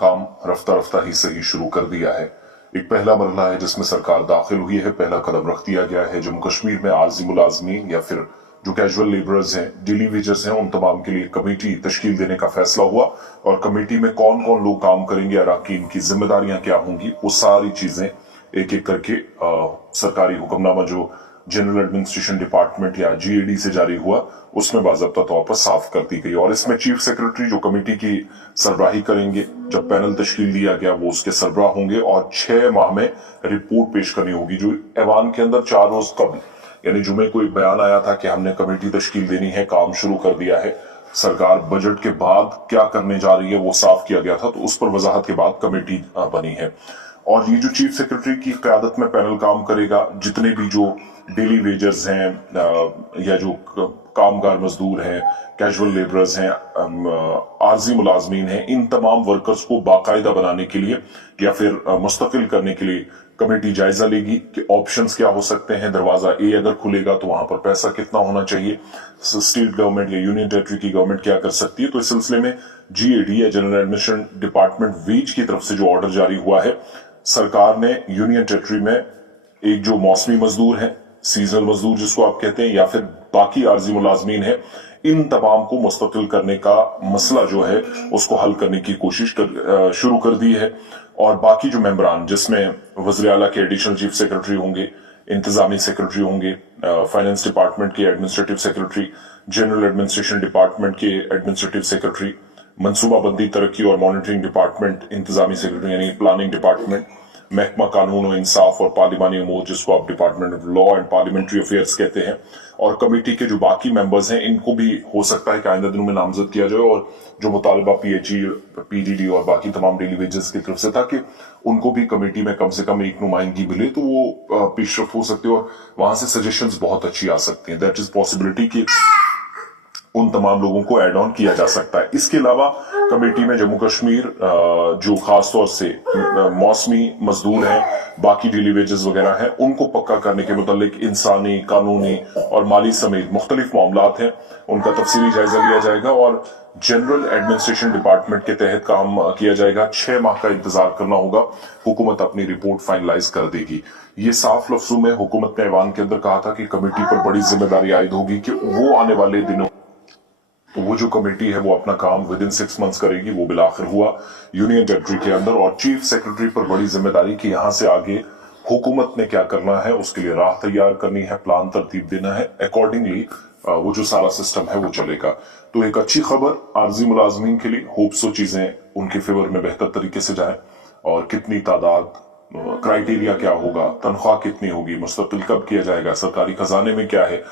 काम रफ्ता रफ्ता ही सही शुरू कर दिया है। एक पहला मरहला है जिसमें सरकार दाखिल हुई है, पहला कदम रख दिया गया है। जम्मू कश्मीर में आर्जी मुलाजमीन या फिर जो कैजुअल लेबरर्स हैं, डेली वेजर्स हैं, उन तमाम के लिए कमेटी तश्कील देने का फैसला हुआ और कमेटी में कौन कौन लोग काम करेंगे, अराकीन की जिम्मेदारियां क्या होंगी, वो सारी चीजें एक एक करके सरकारी हुक्मनामा जो जनरल एडमिनिस्ट्रेशन डिपार्टमेंट या जीएडी से जारी हुआ उसमें बाज़ाब्ता तौर पर साफ कर दी गई। और इसमें चीफ सेक्रेटरी जो कमेटी की सरबराही करेंगे, जब पैनल तश्कील दिया गया वो उसके सरबराह होंगे और 6 माह में रिपोर्ट पेश करनी होगी। जो ऐवान के अंदर 4 रोज कबल यानी जुमे को एक बयान आया था कि हमने कमेटी तश्कील देनी है, काम शुरू कर दिया है, सरकार बजट के बाद क्या करने जा रही है वो साफ किया गया था, तो उस पर वजाहत के बाद कमेटी बनी है। और ये जो चीफ सेक्रेटरी की क़यादत में पैनल काम करेगा, जितने भी जो डेली वेजर्स हैं या जो कामगार मजदूर हैं, कैजुअल लेबरर्स हैं, आर्जी मुलाजमीन हैं, इन तमाम वर्कर्स को बाकायदा बनाने के लिए या फिर मुस्तकिल करने के लिए कमेटी जायजा लेगी कि ऑप्शंस क्या हो सकते हैं। दरवाजा ए अगर खुलेगा तो वहां पर पैसा कितना होना चाहिए, स्टेट गवर्नमेंट या यूनियन टेरिटरी की गवर्नमेंट क्या कर सकती है। तो इस सिलसिले में जीएडी या जनरल एडमिनिस्ट्रेशन डिपार्टमेंट वेज की तरफ से जो ऑर्डर जारी हुआ है, सरकार ने यूनियन टेरिटरी में एक जो मौसमी मजदूर है, सीजनल मजदूर जिसको आप कहते हैं, या फिर बाकी आर्जी मुलाजमीन है, इन तमाम को मुस्तकिल करने का मसला जो है उसको हल करने की कोशिश शुरू कर दी है। और बाकी जो मेंबरान, जिसमें वज़ीर आला के एडिशनल चीफ सेक्रेटरी होंगे, इंतजामी सेक्रेटरी होंगे, फाइनेंस डिपार्टमेंट के administrative secretary, general administration department के एडमिनिस्ट्रेटिव सेक्रेटरी, मनसूबाबंदी तरक्की और मॉनिटरिंग डिपार्टमेंट इंतजामी सेक्रेटरी यानी प्लानिंग डिपार्टमेंट, महकमा कानून और इंसाफ और पार्लिमानी अमूर जिसको आप department of law and parliamentary affairs कहते हैं, और कमेटी के जो बाकी मेंबर्स हैं इनको भी हो सकता है कि आइंदा दिनों में नामजद किया जाए। और जो मुतालबा पीएचई, पीजीडी और बाकी तमाम डेली वेजेस की तरफ से था कि उनको भी कमेटी में कम से कम एक नुमाइंदगी मिले तो वो पेशरफ हो सकते हैं और वहां से सजेशंस बहुत अच्छी आ सकती हैं। दैट इज पॉसिबिलिटी कि उन तमाम लोगों को ऐड ऑन किया जा सकता है। इसके अलावा कमेटी में जम्मू कश्मीर जो खास तौर से मौसमी मजदूर हैं, बाकी डेली वेजेस वगैरह हैं, उनको पक्का करने के मुतालिक इंसानी, कानूनी और माली समेत मुख्तलिफ मामलात हैं, उनका तफसीली जायजा लिया जाएगा और जनरल एडमिनिस्ट्रेशन डिपार्टमेंट के तहत काम किया जाएगा। 6 माह का इंतजार करना होगा, हुकूमत अपनी रिपोर्ट फाइनलाइज कर देगी। ये साफ लफ्जों में हुकूमत ने ऐवान के अंदर कहा था कि कमेटी पर बड़ी जिम्मेदारी आयद होगी कि वो आने वाले दिनों तो वो जो कमेटी है वो अपना काम विद इन 6 मंथ्स करेगी। वो बिलाखिर हुआ यूनियन टेरिटरी के अंदर और चीफ सेक्रेटरी पर बड़ी जिम्मेदारी कि यहां से आगे हुकूमत ने क्या करना है, उसके लिए राह तैयार करनी है, प्लान तरतीब देना है, अकॉर्डिंगली वो जो सारा सिस्टम है वो चलेगा। तो एक अच्छी खबर आर्जी मुलाजमीन के लिए, होप्स वो चीजें उनके फेवर में बेहतर तरीके से जाए। और कितनी तादाद, क्राइटेरिया क्या होगा, तनख्वाह कितनी होगी, मुस्तकिल कब किया जाएगा, सरकारी खजाने में क्या है,